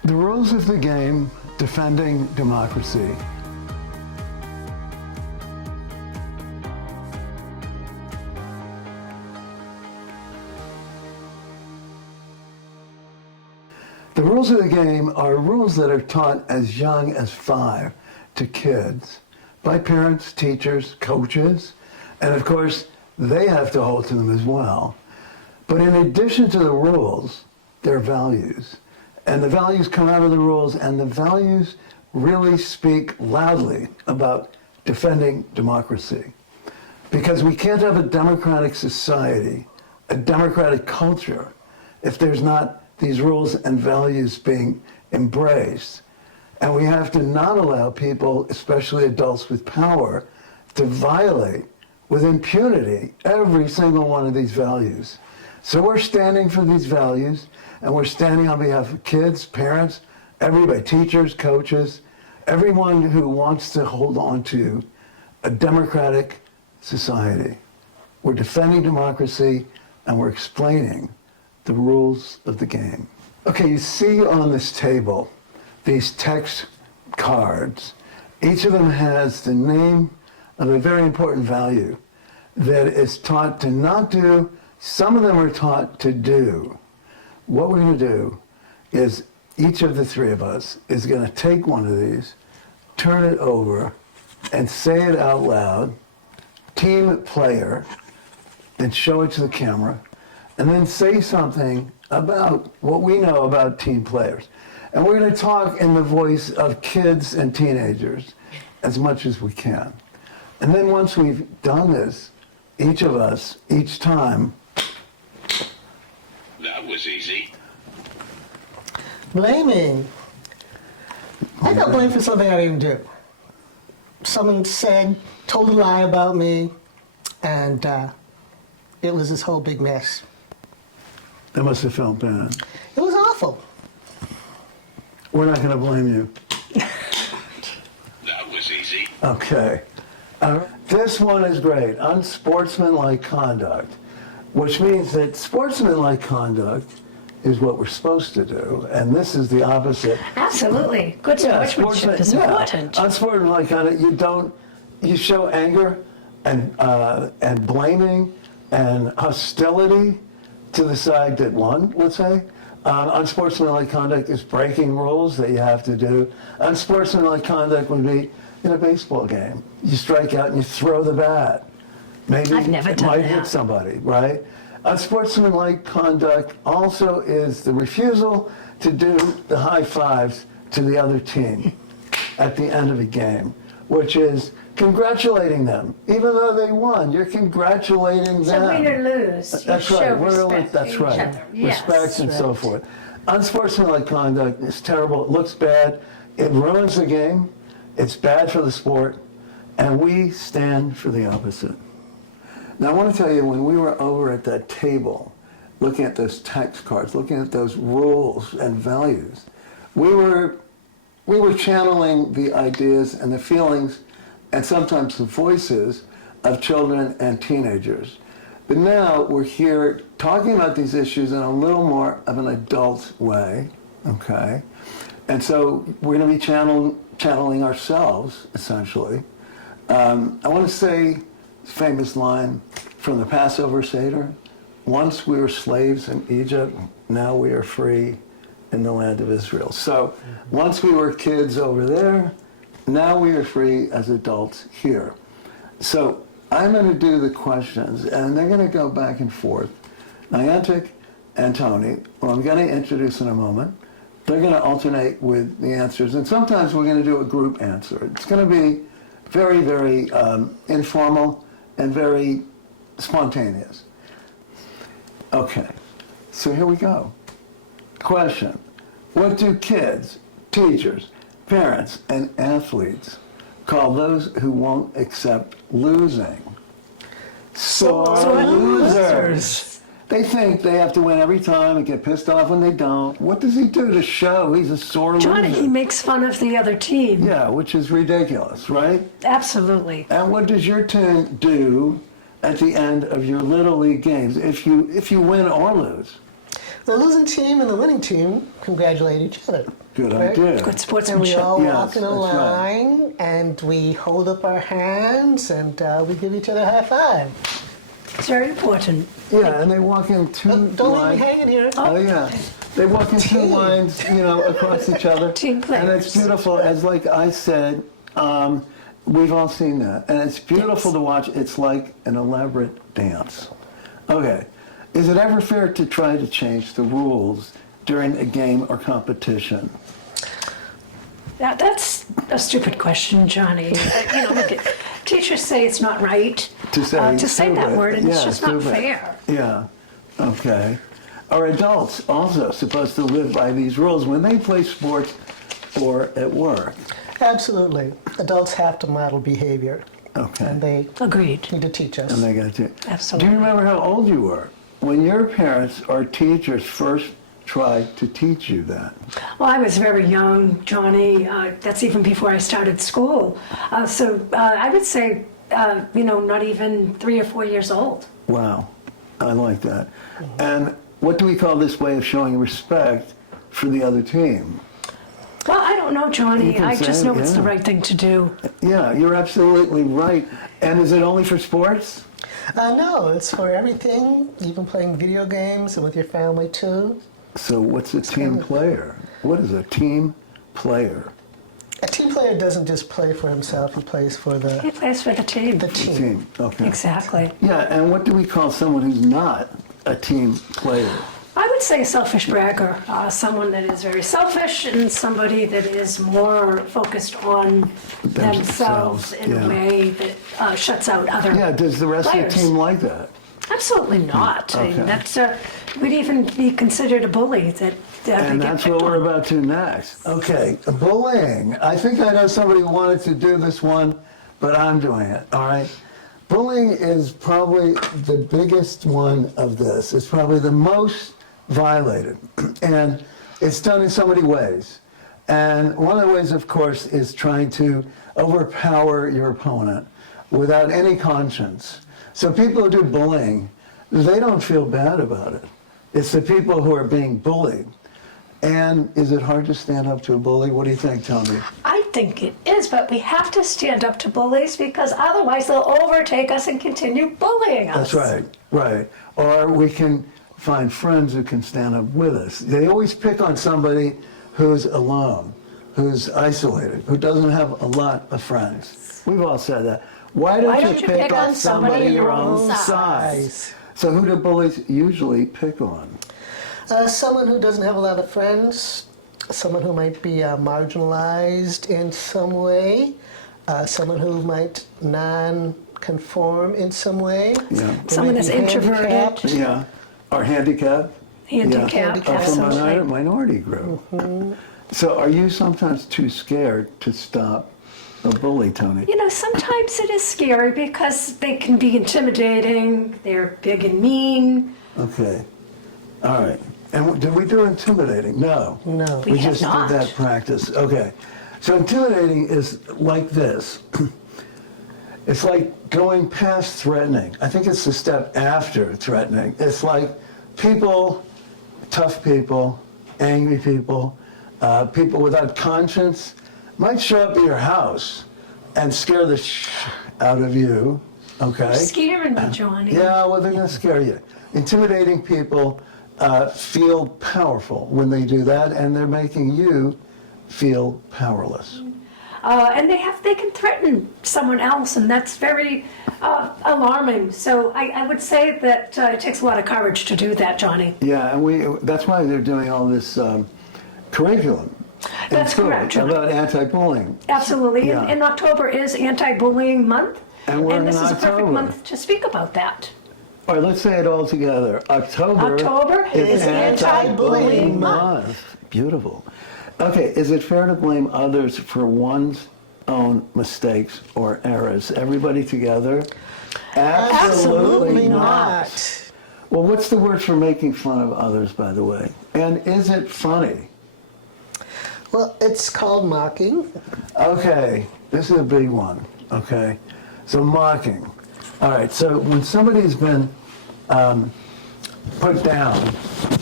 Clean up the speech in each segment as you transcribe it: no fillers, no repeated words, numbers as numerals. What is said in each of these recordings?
The rules of the game, defending democracy. The rules of the game are rules that are taught as young as 5 to kids by parents, teachers, coaches, and of course, they have to hold to them as well. But in addition to the rules, there are values. And the values come out of the rules, and the values really speak loudly about defending democracy. Because we can't have a democratic society, a democratic culture, if there's not these rules and values being embraced. And we have to not allow people, especially adults with power, to violate with impunity every single one of these values. So we're standing for these values, and we're standing on behalf of kids, parents, everybody, teachers, coaches, everyone who wants to hold on to a democratic society. We're defending democracy, and we're explaining the rules of the game. Okay, you see on this table these text cards. Each of them has the name of a very important value that is taught to not do. Some of them are taught to do. What we're going to do is each of the three of us is going to take one of these, turn it over, and say it out loud, team player, and show it to the camera, and then say something about what we know about team players. And we're going to talk in the voice of kids and teenagers as much as we can. And then once we've done this, each of us, each time. That was easy. Blaming. I got blamed for something I didn't do. Someone told a lie about me, and it was this whole big mess. That must have felt bad. It was awful. We're not going to blame you. That was easy. Okay. This one is great. Unsportsmanlike conduct, which means that sportsmanlike conduct is what we're supposed to do, and this is the opposite. Absolutely. Good sportsmanship is important. Unsportsmanlike conduct, you show anger and blaming and hostility to the side that won, let's say. Unsportsmanlike conduct is breaking rules that you have to do. Unsportsmanlike conduct would be in a baseball game. You strike out and you throw the bat. Maybe I've never it done might that. hit somebody, right? Unsportsmanlike conduct also is the refusal to do the high fives to the other team at the end of a game, which is congratulating them. Even though they won, you're congratulating them. So win or lose, That's you right. show We're respect that's for right. each other. Yes. Respect and so forth. Unsportsmanlike conduct is terrible. It looks bad. It ruins the game. It's bad for the sport. And we stand for the opposite. Now, I want to tell you, when we were over at that table, looking at those text cards, looking at those rules and values, we were channeling the ideas and the feelings and sometimes the voices of children and teenagers. But now we're here talking about these issues in a little more of an adult way, okay? And so we're going to be channeling ourselves, essentially. I want to say this famous line from the Passover Seder: once we were slaves in Egypt, now we are free in the land of Israel. So once we were kids over there, now we are free as adults here. So I'm going to do the questions, and they're going to go back and forth. Niantic and Tony, who I'm going to introduce in a moment, they're going to alternate with the answers, and sometimes we're going to do a group answer. It's going to be very, very informal and very spontaneous. Okay, so here we go. Question: what do kids, teachers, parents, and athletes call those who won't accept losing? Sore losers. They think they have to win every time and get pissed off when they don't. What does he do to show he's a sore loser? Johnny, he makes fun of the other team. Yeah, which is ridiculous, right? Absolutely. And what does your team do at the end of your Little League games if you win or lose? The losing team and the winning team congratulate each other. Good right? idea. Good And we sportsmanship. all Yes, walk in a that's right. line, and we hold up our hands, and we give each other a high five. It's very important. Yeah, and they walk in two Don't leave lines. me hanging here. Oh yeah, they walk in two Team. lines, across each other. Team And players. it's beautiful. As like I said, we've all seen that, and it's beautiful Yes. to watch. It's like an elaborate dance. Okay, is it ever fair to try to change the rules during a game or competition? That's a stupid question, Johnny. Look, teachers say it's not right To say that stupid. word, and it's Yeah, just not stupid. fair. Yeah. Okay. Are adults also supposed to live by these rules when they play sports or at work? Absolutely. Adults have to model behavior, Okay. and they Agreed. need to teach us. And they got to. Absolutely. Do you remember how old you were when your parents or teachers first tried to teach you that? Well, I was very young, Johnny. That's even before I started school. So I would say, not even 3 or 4 years old. Wow. I like that. And what do we call this way of showing respect for the other team? Well, I don't know, You Johnny. can I just say, know it's the yeah. right thing to do. Yeah, you're absolutely right. And is it only for sports? No, it's for everything, even playing video games and with your family too. So what's a team player? What is a team player? A team player doesn't just play for himself, he plays for the He plays for the team. team. Team. Okay. Exactly. Yeah, and what do we call someone who's not a team player? I would say a selfish bragger, someone that is very selfish and somebody that is more focused on themselves in yeah. a way that shuts out other Yeah, does the rest players. of the team like that? Absolutely not. I mean, Okay. that's would even be considered a bully that they And get that's picked what we're on. about to next. Okay, bullying. I think I know somebody who wanted to do this one, but I'm doing it, all right? Bullying is probably the biggest one of this. It's probably the most violated. And it's done in so many ways. And one of the ways, of course, is trying to overpower your opponent without any conscience. So people who do bullying, they don't feel bad about it. It's the people who are being bullied. And is it hard to stand up to a bully? What do you think, Tony? I think it is, but we have to stand up to bullies because otherwise they'll overtake us and continue bullying us. That's right, right. Or we can find friends who can stand up with us. They always pick on somebody who's alone, who's isolated, who doesn't have a lot of friends. We've all said that. Why don't you pick on somebody your own size? So who do bullies usually pick on? Someone who doesn't have a lot of friends, someone who might be marginalized in some way, someone who might non-conform in some way. Yeah. They Someone might that's be introverted. handicapped. Yeah. Or handicapped? Handicapped, Or from absolutely. a minority group. So are you sometimes too scared to stop a bully, Tony? Sometimes it is scary because they can be intimidating, they're big and mean. Okay. All right. And did we do intimidating? No. No. We have just not. did that practice. Okay. So intimidating is like this. It's like going past threatening. I think it's the step after threatening. It's like people, tough people, angry people, people without conscience might show up at your house and scare the out of you. Okay. You're scaring me, Johnny. Yeah, well, they're going to scare you. Intimidating people feel powerful when they do that, and they're making you feel powerless. And they can threaten someone else, and that's very alarming. So I would say that it takes a lot of courage to do that, Johnny. Yeah, and that's why they're doing all this curriculum in That's school correct, John. about anti-bullying. Absolutely. Yeah. And October is anti-bullying month. And we're this in is a perfect October. month to speak about that. All right, let's say it all together. October is anti-bullying month. Beautiful. Okay, is it fair to blame others for one's own mistakes or errors? Everybody together? Absolutely not. Well, what's the word for making fun of others, by the way? And is it funny? Well, it's called mocking. Okay, this is a big one, okay? So mocking. All right, so when somebody's been put down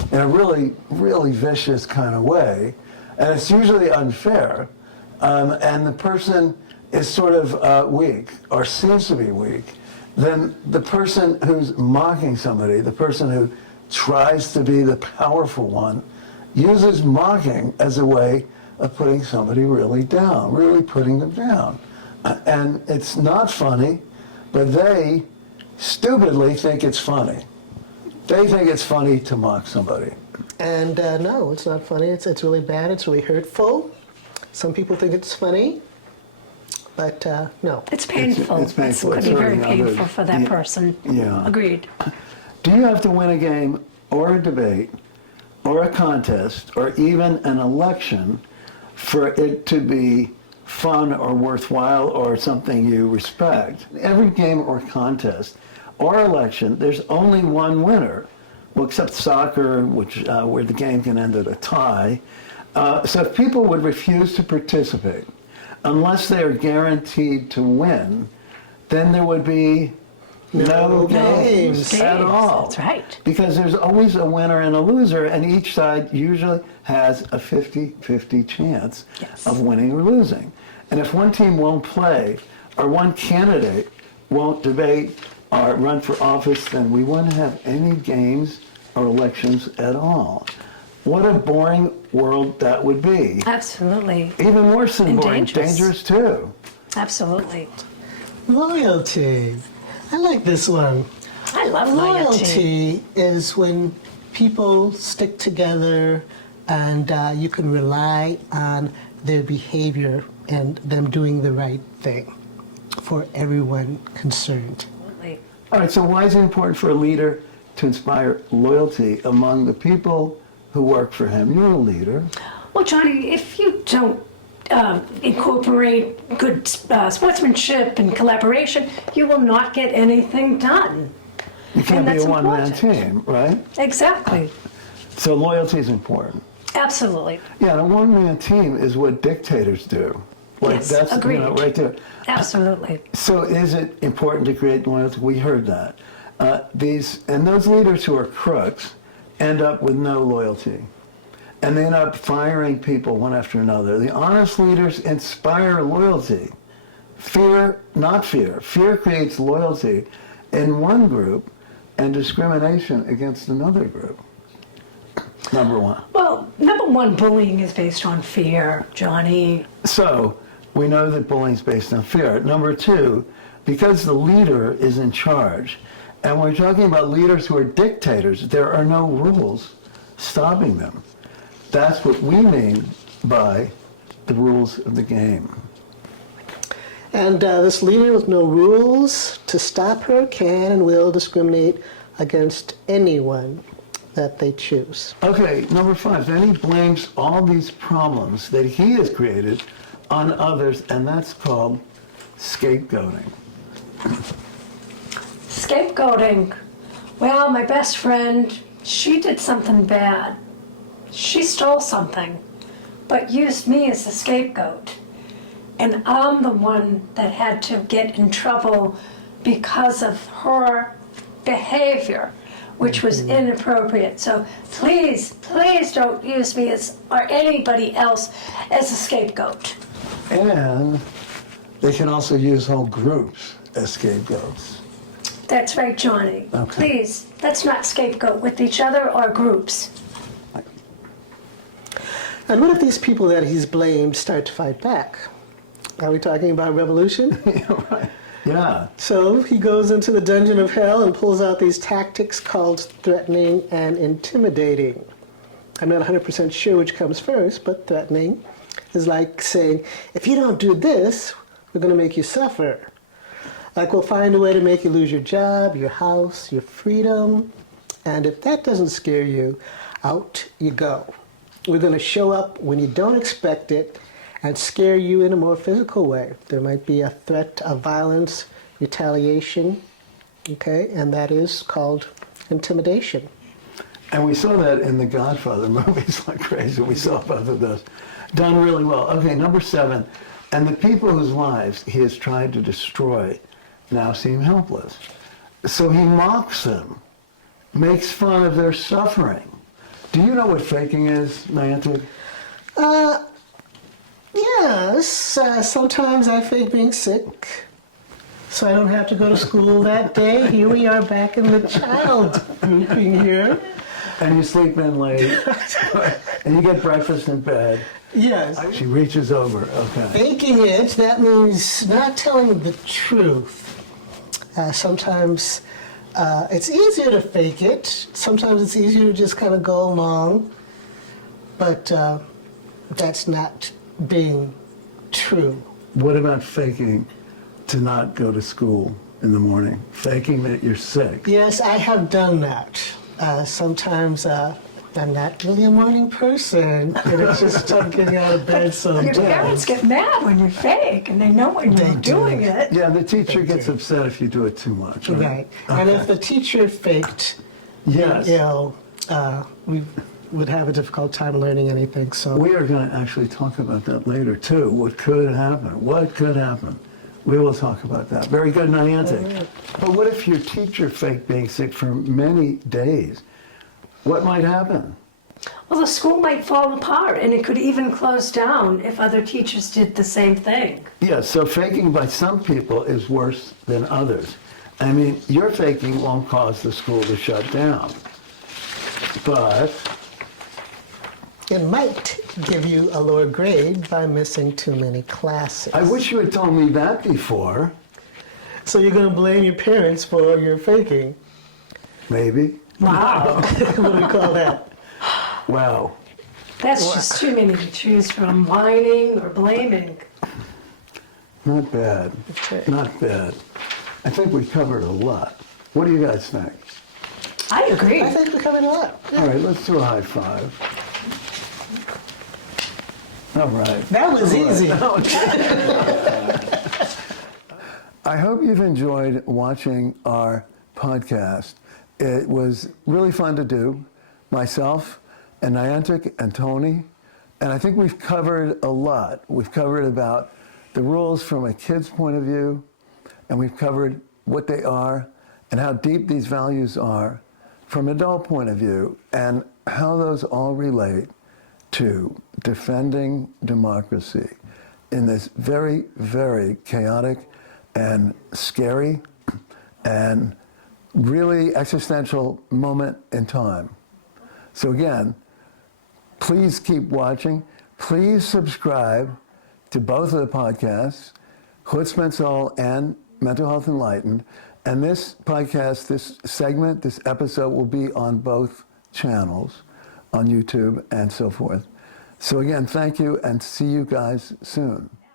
in a really, really vicious kind of way, and it's usually unfair, and the person is sort of weak or seems to be weak, then the person who's mocking somebody, the person who tries to be the powerful one, uses mocking as a way of putting somebody really down, really putting them down. And it's not funny, but they stupidly think it's funny. They think it's funny to mock somebody. And no, it's not funny. It's really bad. It's really hurtful. Some people think it's funny, but no. It's painful. It's painful. It could It's be very hurting others. painful for that Yeah. person. Yeah. Agreed. Do you have to win a game or a debate or a contest or even an election for it to be fun or worthwhile or something you respect? Every game or contest or election, there's only one winner. Well, except soccer, which where the game can end at a tie. So if people would refuse to participate, unless they are guaranteed to win, then there would be no games at all. That's right. Because there's always a winner and a loser, and each side usually has a 50-50 chance Yes. of winning or losing. And if one team won't play, or one candidate won't debate or run for office, then we wouldn't have any games or elections at all. What a boring world that would be. Absolutely. Even worse than And boring, dangerous. dangerous too. Absolutely. Loyalty. I like this one. I love loyalty. Loyalty is when people stick together and you can rely on their behavior and them doing the right thing for everyone concerned. Absolutely. All right, so why is it important for a leader to inspire loyalty among the people who work for him? You're a leader. Well, Johnny, if you don't incorporate good sportsmanship and collaboration, you will not get anything done. You can't And be a that's one-man important. team, right? Exactly. So loyalty is important. Absolutely. Yeah, and a one-man team is what dictators do. Like Yes, that's agreed. right there. Absolutely. So is it important to create loyalty? We heard that. Those leaders who are crooks end up with no loyalty. And they end up firing people one after another. The honest leaders inspire loyalty. Fear, not fear. Fear creates loyalty in one group and discrimination against another group. Number one. Well, number one, bullying is based on fear, Johnny. So we know that bullying is based on fear. Number two, because the leader is in charge, and we're talking about leaders who are dictators, there are no rules stopping them. That's what we mean by the rules of the game. And this leader with no rules to stop her can and will discriminate against anyone that they choose. Okay, number five, then he blames all these problems that he has created on others, and that's called scapegoating. Scapegoating. Well, my best friend, she did something bad. She stole something, but used me as a scapegoat. And I'm the one that had to get in trouble because of her behavior, which was inappropriate. So please, please don't use me as, or anybody else as a scapegoat. And they can also use whole groups as scapegoats. That's right, Johnny. Okay. Please, let's not scapegoat with each other or groups. And what if these people that he's blamed start to fight back? Are we talking about revolution? Right. Yeah. So he goes into the dungeon of hell and pulls out these tactics called threatening and intimidating. I'm not 100% sure which comes first, but threatening is like saying, if you don't do this, we're going to make you suffer. Like we'll find a way to make you lose your job, your house, your freedom. And if that doesn't scare you, out you go. We're going to show up when you don't expect it and scare you in a more physical way. There might be a threat of violence, retaliation, okay, and that is called intimidation. And we saw that in the Godfather movies like crazy. We saw both of those done really well. Okay, number seven. And the people whose lives he has tried to destroy now seem helpless. So he mocks them, makes fun of their suffering, Do you know what faking is, Niantic? Yes, sometimes I fake being sick, so I don't have to go to school that day. Here we are back in the child grouping here. And you sleep in late, and you get breakfast in bed. Yes. She reaches over, okay. Faking it, that means not telling the truth. Sometimes it's easier to fake it. Sometimes it's easier to just kind of go along. But that's not being true. What about faking to not go to school in the morning? Faking that you're sick? Yes, I have done that. Sometimes I'm not really a morning person, and it's just tough getting out of bed Your sometimes. parents get mad when you fake, and they know when They you're do. doing it. Yeah, the teacher They gets do. upset if you do it too much. Right. And if the teacher faked Yes. being ill, we would have a difficult time learning anything. So We are going to actually talk about that later, too. What could happen? What could happen? We will talk about that. Very good, Niantic. But what if your teacher faked being sick for many days? What might happen? Well, the school might fall apart, and it could even close down if other teachers did the same thing. Yeah, so faking by some people is worse than others. I mean, your faking won't cause the school to shut down. But it might give you a lower grade by missing too many classes. I wish you had told me that before. So you're going to blame your parents for your faking. Maybe. Wow. What do we call that? Wow. That's just too many to choose from, whining or blaming. Not bad. Okay. Not bad. I think we covered a lot. What do you guys think? I agree. I think we covered a lot. All right, let's do a high five. All right. That was easy. I hope you've enjoyed watching our podcast. It was really fun to do. Myself and Niantic and Tony. And I think we've covered a lot. We've covered about the rules from a kid's point of view, and we've covered what they are and how deep these values are from an adult point of view, and how those all relate to defending democracy in this very, very chaotic and scary and really existential moment in time. So again, please keep watching. Please subscribe to both of the podcasts, Chutzpah Soul and Mental Health Enlightened. And this podcast, this segment, this episode will be on both channels, on YouTube and so forth. So again, thank you, and see you guys soon.